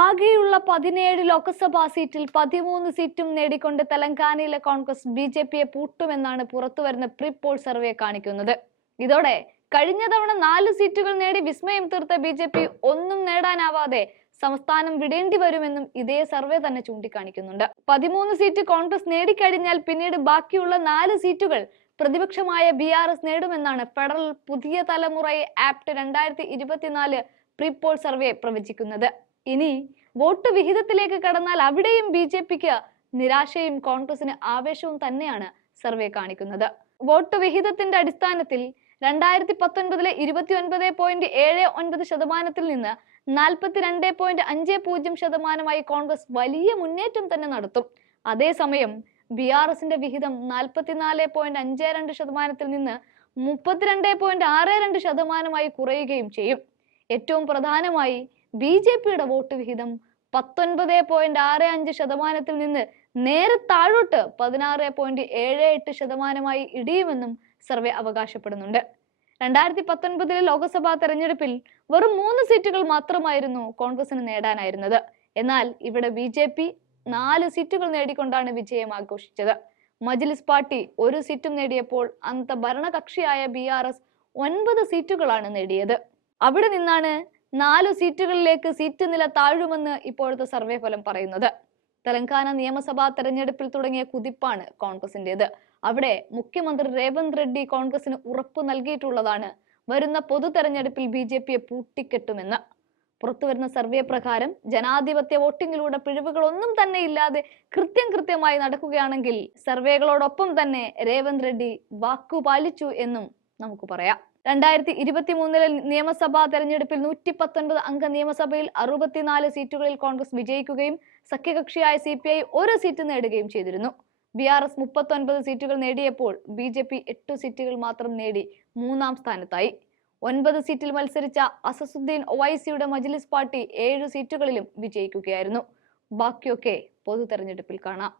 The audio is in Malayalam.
ആകെയുള്ള പതിനേഴ് ലോക്സഭാ സീറ്റിൽ പതിമൂന്ന് സീറ്റും നേടിക്കൊണ്ട് തെലങ്കാനയിലെ കോൺഗ്രസ് ബി ജെ പിയെ പൂട്ടുമെന്നാണ് പുറത്തുവരുന്ന പ്രിപ്പോൾ പോൾ സർവേ കാണിക്കുന്നത്. ഇതോടെ കഴിഞ്ഞ തവണ നാല് സീറ്റുകൾ നേടി വിസ്മയം തീർത്ത ബി ജെ പി ഒന്നും നേടാനാവാതെ സംസ്ഥാനം വിടേണ്ടി വരുമെന്നും ഇതേ സർവേ തന്നെ ചൂണ്ടിക്കാണിക്കുന്നുണ്ട്. പതിമൂന്ന് സീറ്റ് കോൺഗ്രസ് നേടിക്കഴിഞ്ഞാൽ പിന്നീട് ബാക്കിയുള്ള നാല് സീറ്റുകൾ പ്രതിപക്ഷമായ ബി ആർ എസ് നേടുമെന്നാണ് ഫെഡറൽ പുതിയ തലമുറയെ ആപ്റ്റ് രണ്ടായിരത്തി ഇരുപത്തിനാല് പ്രീപോൾ സർവേ പ്രവചിക്കുന്നത്. ഇനി വോട്ട് വിഹിതത്തിലേക്ക് കടന്നാൽ അവിടെയും ബി ജെ പിക്ക് നിരാശയും കോൺഗ്രസിന് ആവേശവും തന്നെയാണ് സർവേ കാണിക്കുന്നത്. വോട്ട് വിഹിതത്തിന്റെ അടിസ്ഥാനത്തിൽ രണ്ടായിരത്തി പത്തൊൻപതിലെ ഇരുപത്തി ഒൻപത് പോയിന്റ് ഏഴ് ഒൻപത് ശതമാനത്തിൽ നിന്ന് നാൽപ്പത്തിരണ്ട് പോയിന്റ് അഞ്ച് പൂജ്യം ശതമാനമായി കോൺഗ്രസ് വലിയ മുന്നേറ്റം തന്നെ നടത്തും. അതേസമയം ബി ആർ എസിന്റെ വിഹിതം നാൽപ്പത്തിനാല് പോയിന്റ് അഞ്ച് രണ്ട് ശതമാനത്തിൽ നിന്ന് മുപ്പത്തിരണ്ട് പോയിന്റ് ആറ് രണ്ട് ശതമാനമായി കുറയുകയും ചെയ്യും. ഏറ്റവും പ്രധാനമായി ബി ജെ പിയുടെ വോട്ട് വിഹിതം പത്തൊൻപത് പോയിന്റ് ആറ് അഞ്ച് ശതമാനത്തിൽ നിന്ന് നേരെ താഴോട്ട് പതിനാറ് പോയിന്റ് ഏഴ് എട്ട് ശതമാനമായി ഇടിയുമെന്നും സർവേ അവകാശപ്പെടുന്നുണ്ട്. രണ്ടായിരത്തി പത്തൊൻപതിലെ ലോക്സഭാ തെരഞ്ഞെടുപ്പിൽ വെറും മൂന്ന് സീറ്റുകൾ മാത്രമായിരുന്നു കോൺഗ്രസിന് നേടാനായിരുന്നത്. എന്നാൽ ഇവിടെ ബി ജെ പി നാല് സീറ്റുകൾ നേടിക്കൊണ്ടാണ് വിജയം ആഘോഷിച്ചത്. മജ്ലിസ് പാർട്ടി ഒരു സീറ്റും നേടിയപ്പോൾ അന്നത്തെ ഭരണകക്ഷിയായ ബി ആർ എസ് ഒൻപത് സീറ്റുകളാണ് നേടിയത്. അവിടെ നിന്നാണ് നാലു സീറ്റുകളിലേക്ക് സീറ്റ് നില താഴുമെന്ന് ഇപ്പോഴത്തെ സർവേ ഫലം പറയുന്നത്. തെലങ്കാന നിയമസഭാ തെരഞ്ഞെടുപ്പിൽ തുടങ്ങിയ കുതിപ്പാണ് കോൺഗ്രസിന്റേത്. അവിടെ മുഖ്യമന്ത്രി രേവന്ത് റെഡ്ഡി കോൺഗ്രസിന് ഉറപ്പ് നൽകിയിട്ടുള്ളതാണ് വരുന്ന പൊതു തെരഞ്ഞെടുപ്പിൽ ബി ജെ പിയെ പൂട്ടിക്കെട്ടുമെന്ന്. പുറത്തുവരുന്ന സർവേ പ്രകാരം ജനാധിപത്യ വോട്ടിങ്ങിലൂടെ പിഴവുകളൊന്നും തന്നെ ഇല്ലാതെ കൃത്യം കൃത്യമായി നടക്കുകയാണെങ്കിൽ സർവേകളോടൊപ്പം തന്നെ രേവന്ത് റെഡ്ഡി വാക്കു പാലിച്ചു എന്നും നമുക്ക് പറയാം. രണ്ടായിരത്തി ഇരുപത്തി മൂന്നിലെ നിയമസഭാ തെരഞ്ഞെടുപ്പിൽ നൂറ്റി പത്തൊൻപത് അംഗ നിയമസഭയിൽ അറുപത്തിനാല് സീറ്റുകളിൽ കോൺഗ്രസ് വിജയിക്കുകയും സഖ്യകക്ഷിയായ സി പി ഐ ഒരു സീറ്റ് നേടുകയും ചെയ്തിരുന്നു. ബി ആർ എസ് മുപ്പത്തൊൻപത് സീറ്റുകൾ നേടിയപ്പോൾ ബി ജെ പി എട്ട് സീറ്റുകൾ മാത്രം നേടി മൂന്നാം സ്ഥാനത്തായി. ഒൻപത് സീറ്റിൽ മത്സരിച്ച അസസുദ്ദീൻ ഒവൈസിയുടെ മജ്ലിസ് പാർട്ടി ഏഴു സീറ്റുകളിലും വിജയിക്കുകയായിരുന്നു. ബാക്കിയൊക്കെ പൊതു തെരഞ്ഞെടുപ്പിൽ കാണാം.